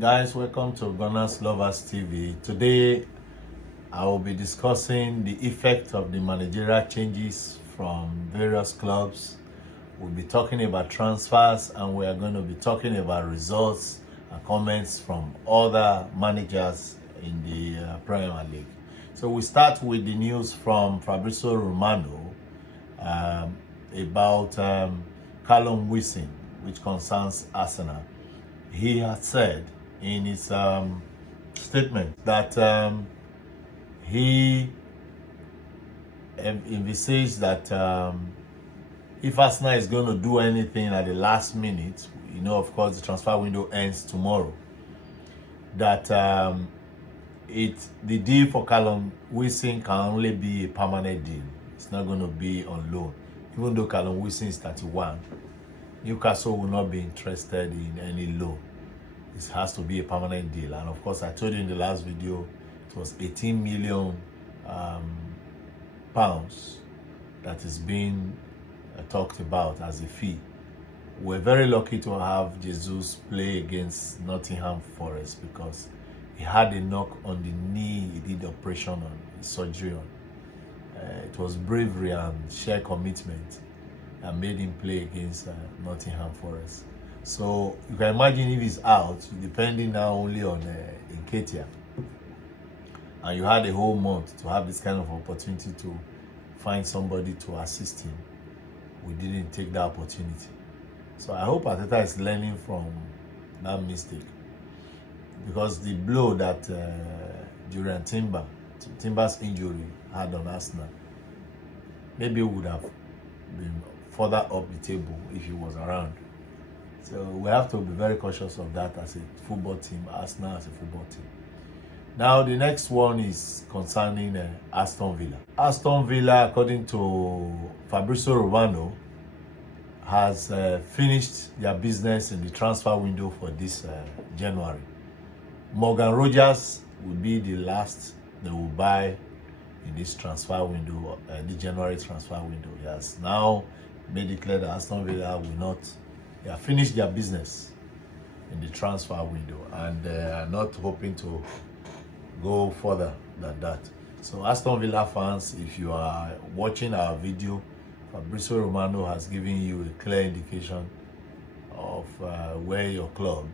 Guys, welcome to GunnersLoversTV. Today, I will be discussing the effect of the managerial changes from various clubs. We'll be talking about transfers, and we are going to be talking about results and comments from other managers in the Premier League. So we start with the news from Fabrizio Romano about Callum Wilson, which concerns Arsenal. He had said in his statement that he envisaged that if Arsenal is going to do anything at the last minute, of course, the transfer window ends tomorrow, that the deal for Callum Wilson can only be a permanent deal. It's not going to be on loan. Even though Callum Wilson is 31, Newcastle will not be interested in any loan. It has to be a permanent deal. And of course, I told you in the last video, it was 18 million pounds that is being talked about as a fee. We're very lucky to have Jesus play against Nottingham Forest because he had a knock on the knee. He did the operation on surgery on. It was bravery and sheer commitment that made him play against Nottingham Forest. So you can imagine if he's out, depending now only on Nketiah, and you had a whole month to have this kind of opportunity to find somebody to assist him. We didn't take that opportunity. So I hope Arteta is learning from that mistake, because the blow that Julian Timber's injury had on Arsenal, maybe would have been further up the table if he was around. So we have to be very cautious of that as a football team, Arsenal as a football team. Now the next one is concerning Aston Villa. Aston Villa, according to Fabrizio Romano, has finished their business in the transfer window for this January. Morgan Rogers will be the last they will buy in this transfer window, the January transfer window. He has now made it clear that Aston Villa will not. They have finished their business in the transfer window, and they are not hoping to go further than that. So Aston Villa fans, if you are watching our video, Fabrizio Romano has given you a clear indication of where your club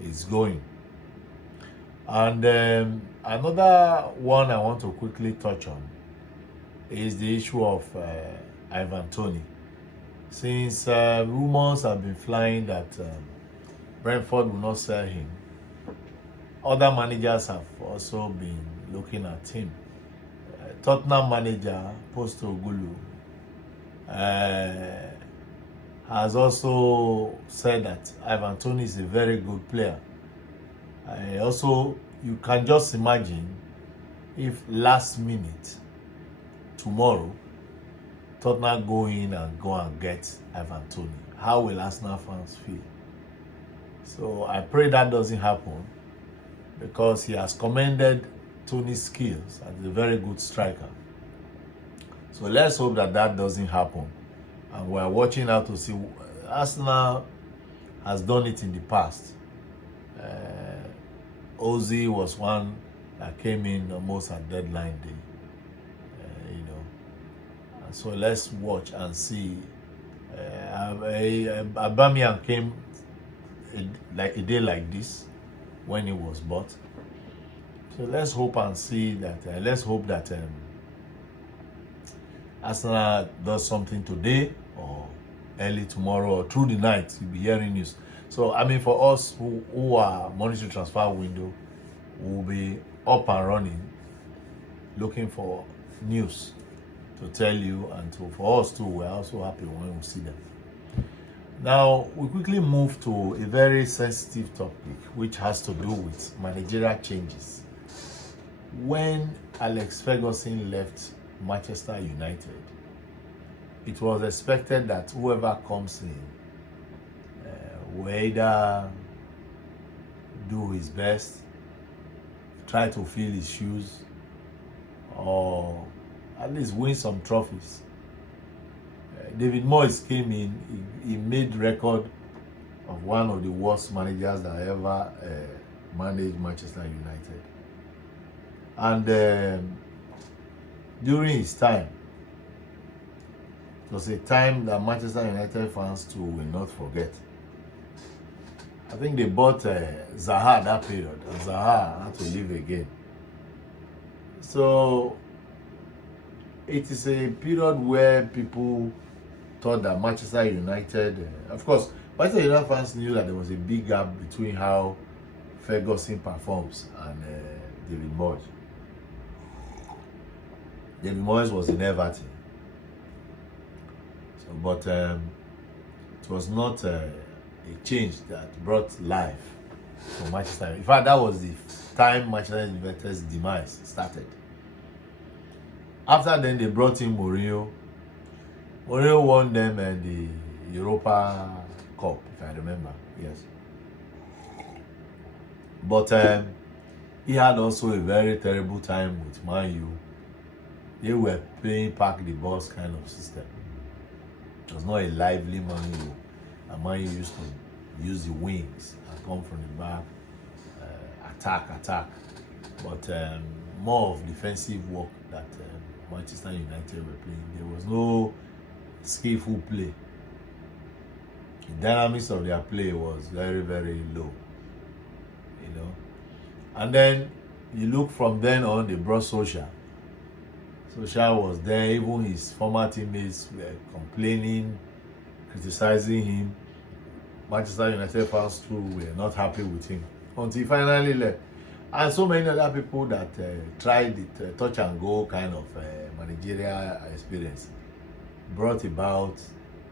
is going. And another one I want to quickly touch on is the issue of Ivan Toney. Since rumors have been flying that Brentford will not sell him, other managers have also been looking at him. Tottenham manager Postecoglou has also said that Ivan Toney is a very good player. Also, you can just imagine if last minute tomorrow Tottenham go in and go and get Ivan Toney. How will Arsenal fans feel? So I pray that doesn't happen, because he has commended Toney's skills as a very good striker. So let's hope that that doesn't happen. And we're watching out to see. Arsenal has done it in the past. Ozzy was one that came in almost at deadline day. So let's watch and see. Aubameyang came a day like this when he was bought. So let's hope and see that. Let's hope that Arsenal does something today or early tomorrow or through the night. You'll be hearing news. So I mean, for us who are monitoring transfer window, we'll be up and running, looking for news to tell you, and for us too, we're also happy when we see them. Now, we quickly move to a very sensitive topic, which has to do with managerial changes. When Alex Ferguson left Manchester United, it was expected that whoever comes in will either do his best, try to fill his shoes, or at least win some trophies. David Moyes came in, he made record of one of the worst managers that ever managed Manchester United. And during his time, it was a time that Manchester United fans too will not forget. I think they bought Zaha that period, and Zaha had to leave again. So it is a period where people thought that Manchester United, of course, Manchester United fans knew that there was a big gap between how Ferguson performs and David Moyes. David Moyes was in Everton. So, but it was not a change that brought life to Manchester United. In fact, that was the time Manchester United's demise started. After then, they brought in Mourinho. Mourinho won them the Europa Cup, if I remember. Yes. But he had also a very terrible time with Man U. They were playing pack the boss kind of system. It was not a lively Man U. And Man U used to use the wings and come from the back, attack. But more of defensive work that Manchester United were playing. There was no skillful play. The dynamics of their play was very, very low. You know. And then you look from then on, they brought Solskjaer. Solskjaer was there. Even his former teammates were complaining, criticizing him. Manchester United fans too were not happy with him until he finally left. And so many other people that tried it, touch and go kind of managerial experience brought about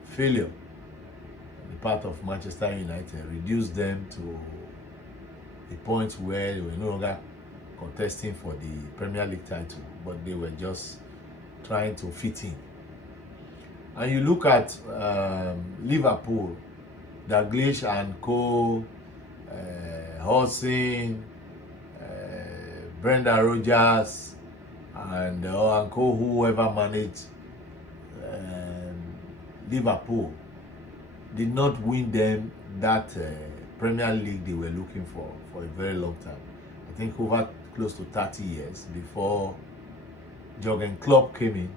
failure on the part of Manchester United, reduced them to a point where they were no longer contesting for the Premier League title, but they were just trying to fit in. And you look at Liverpool, Dalglish and co, Hodgson, Brendan Rodgers, and co, whoever managed Liverpool, did not win them that Premier League they were looking for a very long time. I think over close to 30 years before Jurgen Klopp came in.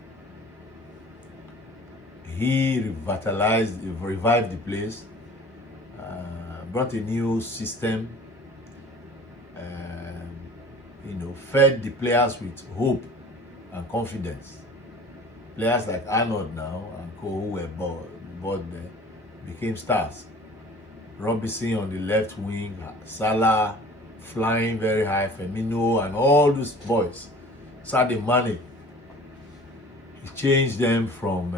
He revived the place, brought a new system, fed the players with hope and confidence. Players like Arnold now and co, who were bought there, became stars. Robinson on the left wing, Salah flying very high, Firmino and all those boys. Sadio Mane. He changed them from,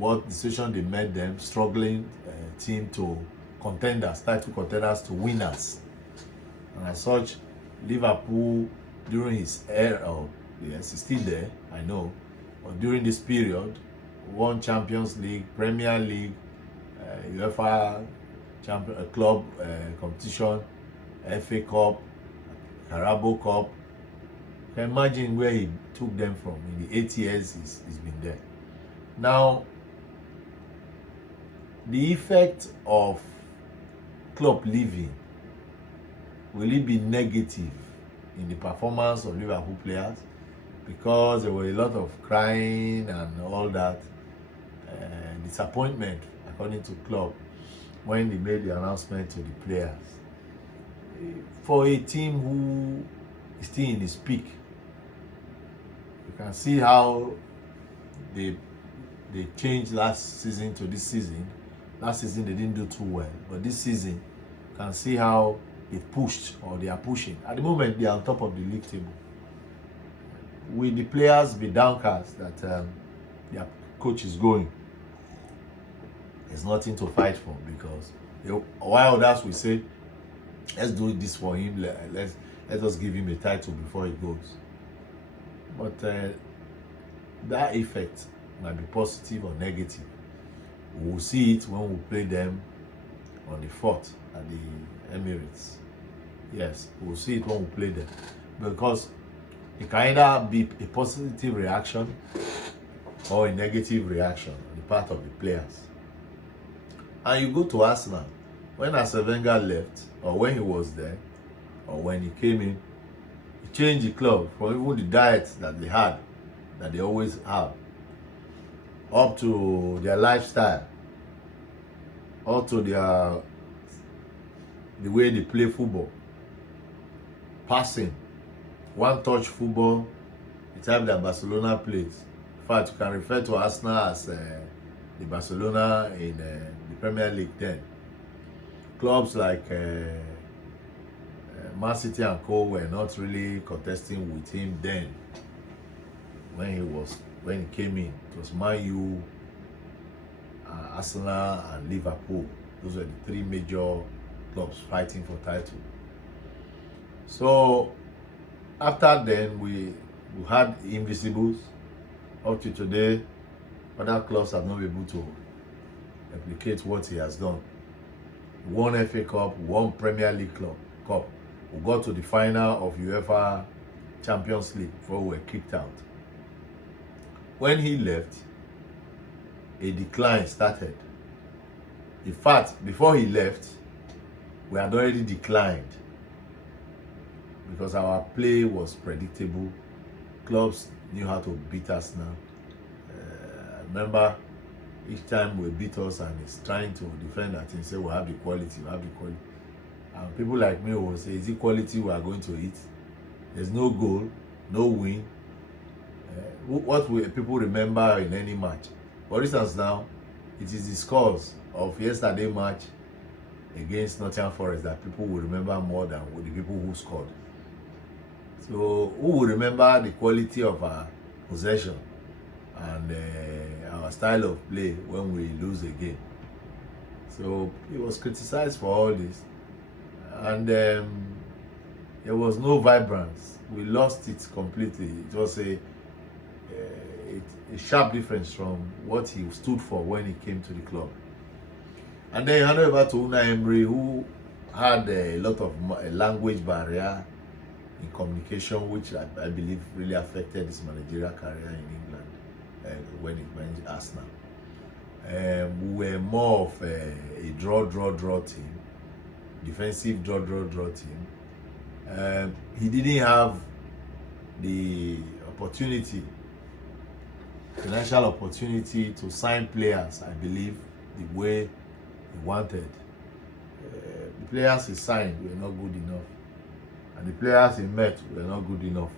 what decision they made them, struggling team to contenders, title contenders to winners. And as such, Liverpool during his era, yes, he's still there, I know, but during this period, won Champions League, Premier League, UEFA Club competition, FA Cup, Carabao Cup. You can imagine where he took them from in the 8 years he's been there. Now, the effect of Klopp leaving, will it be negative in the performance of Liverpool players? Because there were a lot of crying and all that, disappointment, according to Klopp, when he made the announcement to the players. For a team who is still in its peak, you can see how they changed last season to this season. Last season they didn't do too well, but this season you can see how they pushed, or they are pushing. At the moment, they are on top of the league table. Will the players be downcast that their coach is going? There's nothing to fight for, because while others will say, let's do this for him, let us give him a title before he goes. But that effect might be positive or negative. We'll see it when we play them on the 4th at the Emirates. Yes, we'll see it when we play them, because it can either be a positive reaction or a negative reaction on the part of the players. And you go to Arsenal, when Arsene Wenger left, or when he was there, or when he came in, he changed the club from even the diet that they had, that they always have, up to their lifestyle, up to the way they play football, passing, one-touch football, the type that Barcelona plays. In fact, you can refer to Arsenal as the Barcelona in the Premier League then. Clubs like Man City and Co were not really contesting with him then. When he came in, it was Man U, Arsenal, and Liverpool. Those were the three major clubs fighting for title. So after then, we had Invisibles. Up to today, other clubs have not been able to replicate what he has done. He won FA Cup, won Premier League Cup. We got to the final of UEFA Champions League before we were kicked out. When he left, a decline started. In fact, before he left, we had already declined because our play was predictable. Clubs knew how to beat us now. I remember each time we beat us and he's trying to defend that and say, we have the quality, we have the quality. And people like me will say, is it quality we are going to eat? There's no goal, no win. What will people remember in any match? For instance now, it is the scores of yesterday's match against Nottingham Forest that people will remember more than the people who scored. So who will remember the quality of our possession and our style of play when we lose a game? So he was criticized for all this, and there was no vibrance. We lost it completely. It was a sharp difference from what he stood for when he came to the club. And then he handed over to Unai Emery, who had a lot of language barrier in communication, which I believe really affected his managerial career in England when he went to Arsenal. We were more of a draw team, defensive draw team. He didn't have the opportunity, financial opportunity to sign players, I believe, the way he wanted. The players he signed were not good enough, and the players he met were not good enough.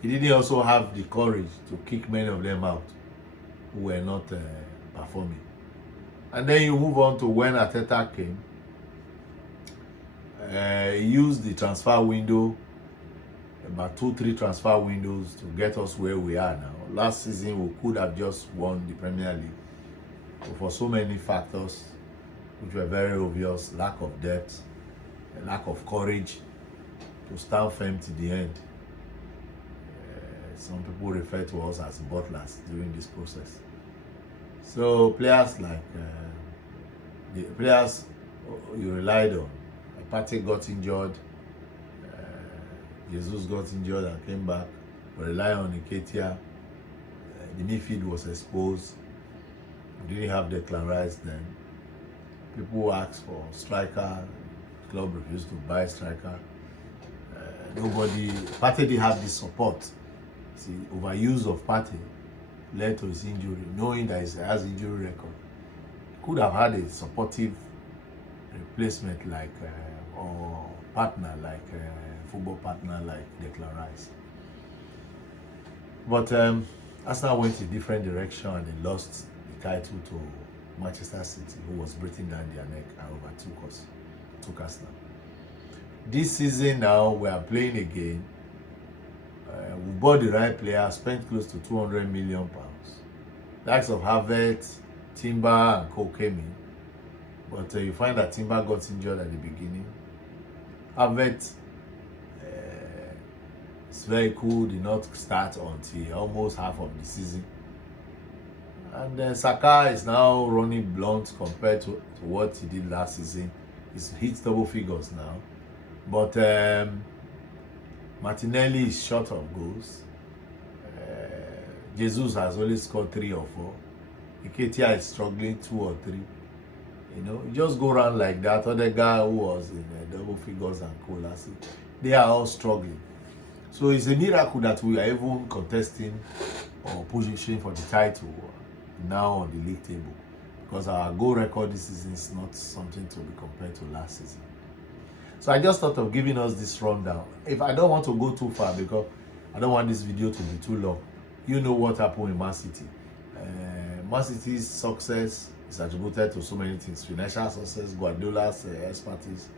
He didn't also have the courage to kick many of them out who were not performing. And then you move on to when Arteta came. He used the transfer window, about 2-3 transfer windows, to get us where we are now. Last season we could have just won the Premier League, but for so many factors which were very obvious: lack of depth, a lack of courage to stand firm to the end. Some people refer to us as butlers during this process. So players like the players you relied on, Partey got injured, Jesus got injured and came back. We rely on Nketiah. The midfield was exposed. We didn't have Declan Rice then. People asked for striker. The club refused to buy striker. Partey didn't have the support. See, overuse of Partey led to his injury, knowing that he has injury record. Could have had a supportive replacement like or partner like football partner like Declan Rice. But Arsenal went a different direction and they lost the title to Manchester City, who was breathing down their neck and took Arsenal. This season now we are playing again. We bought the right player, spent close to £200 million. Likes of Havertz, Timber and Co came in. But you find that Timber got injured at the beginning. Havertz is very cool, did not start until almost half of the season. And Saka is now running blunt compared to what he did last season. He's hit double figures now. But Martinelli is short of goals. Jesus has only scored 3 or 4. Iketia is struggling 2 or 3. You know, you just go around like that. Other guy who was in double figures and colas, they are all struggling. So it's a miracle that we are even contesting or pushing for the title now on the league table, because our goal record this season is not something to be compared to last season. So I just thought of giving us this rundown. If I don't want to go too far, because I don't want this video to be too long. You know what happened in Man City. Man City's success is attributed to so many things: financial success, Guardiola's expertise,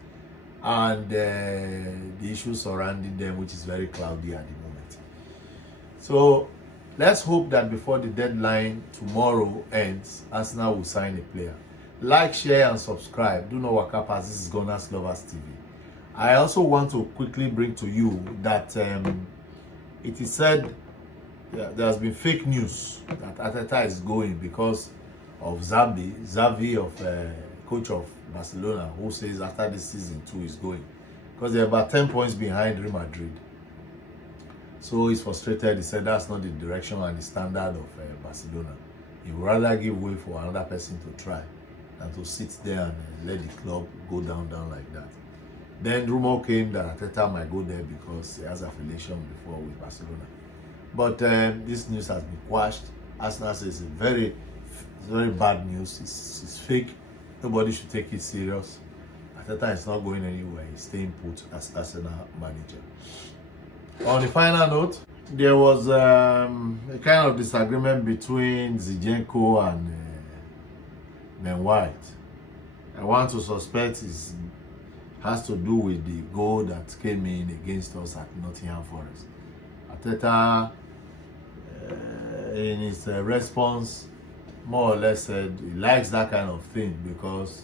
and the issues surrounding them, which is very cloudy at the moment. So let's hope that before the deadline tomorrow ends, Arsenal will sign a player. Like, share, and subscribe. Do not walk up, as this is Gunners Lovers TV. I also want to quickly bring to you that it is said there has been fake news that Arteta is going because of Xavi of coach of Barcelona, who says after this season too is going, because they're about 10 points behind Real Madrid. So he's frustrated. He said that's not the direction and the standard of Barcelona. He would rather give way for another person to try than to sit there and let the club go down like that. Then rumor came that Arteta might go there because he has affiliation before with Barcelona. But this news has been quashed. Arsenal says it's very bad news. It's fake. Nobody should take it serious. Arteta is not going anywhere. He's staying put as Arsenal manager. On the final note, there was a kind of disagreement between Zinchenko and Ben White. I want to suspect it has to do with the goal that came in against us at Nottingham Forest. Arteta, in his response, more or less said he likes that kind of thing because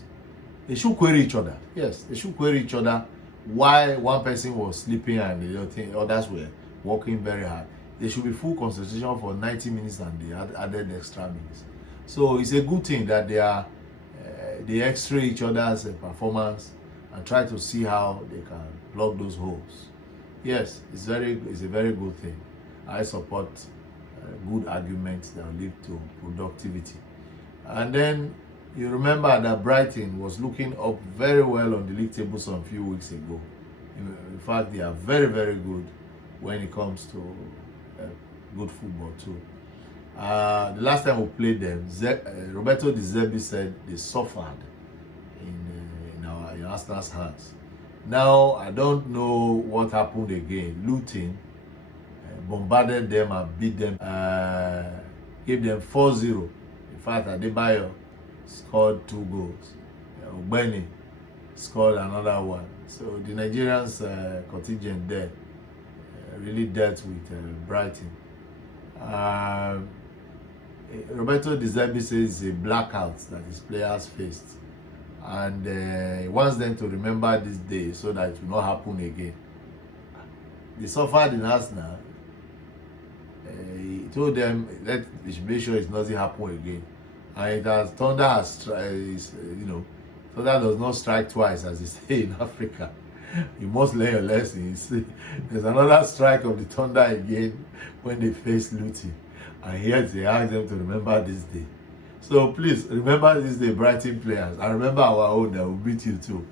they should query each other. Yes, they should query each other. Why one person was sleeping and the others were working very hard. They should be full concentration for 90 minutes and they added extra minutes. So it's a good thing that they x-ray each other's performance and try to see how they can plug those holes. Yes, it's a very good thing. I support good arguments that lead to productivity. And then you remember that Brighton was looking up very well on the league table some few weeks ago. In fact, they are very good when it comes to good football too. The last time we played them, Roberto De Zerbi said they suffered in Arsenal's hands. Now, I don't know what happened again. Luton bombarded them and beat them, gave them 4-0. In fact, Adebayo scored 2 goals. Ogbeni scored another one. So the Nigerians contingent there really dealt with Brighton. Roberto De Zerbi says it's a blackout that his players faced. And he wants them to remember this day so that it will not happen again. They suffered in Arsenal. He told them that they should make sure it doesn't happen again. And thunder has, thunder does not strike twice, as they say in Africa. You must learn your lesson. There's another strike of the thunder again when they face Luton. And here they ask them to remember this day. So please remember this day, Brighton players, and remember our own that will beat you too.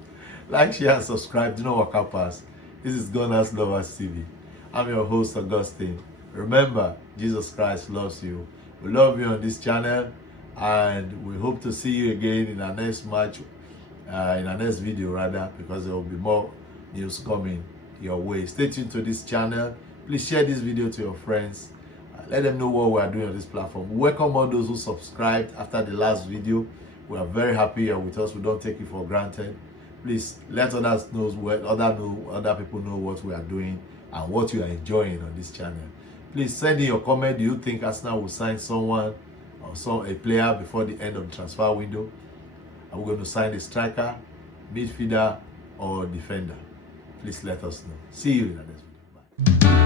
Like, share, and subscribe. Do not walk up past. This is Gunners Lovers TV. I'm your host, Augustine. Remember, Jesus Christ loves you. We love you on this channel, and we hope to see you again in our next match, in our next video rather, because there will be more news coming your way. Stay tuned to this channel. Please share this video to your friends. Let them know what we are doing on this platform. We welcome all those who subscribed after the last video. We are very happy you're with us. We don't take it for granted. Please let others know, other people know what we are doing and what you are enjoying on this channel. Please send in your comment. Do you think Arsenal will sign someone or a player before the end of the transfer window? Are we going to sign a striker, midfielder, or defender? Please let us know. See you in the next video. Bye.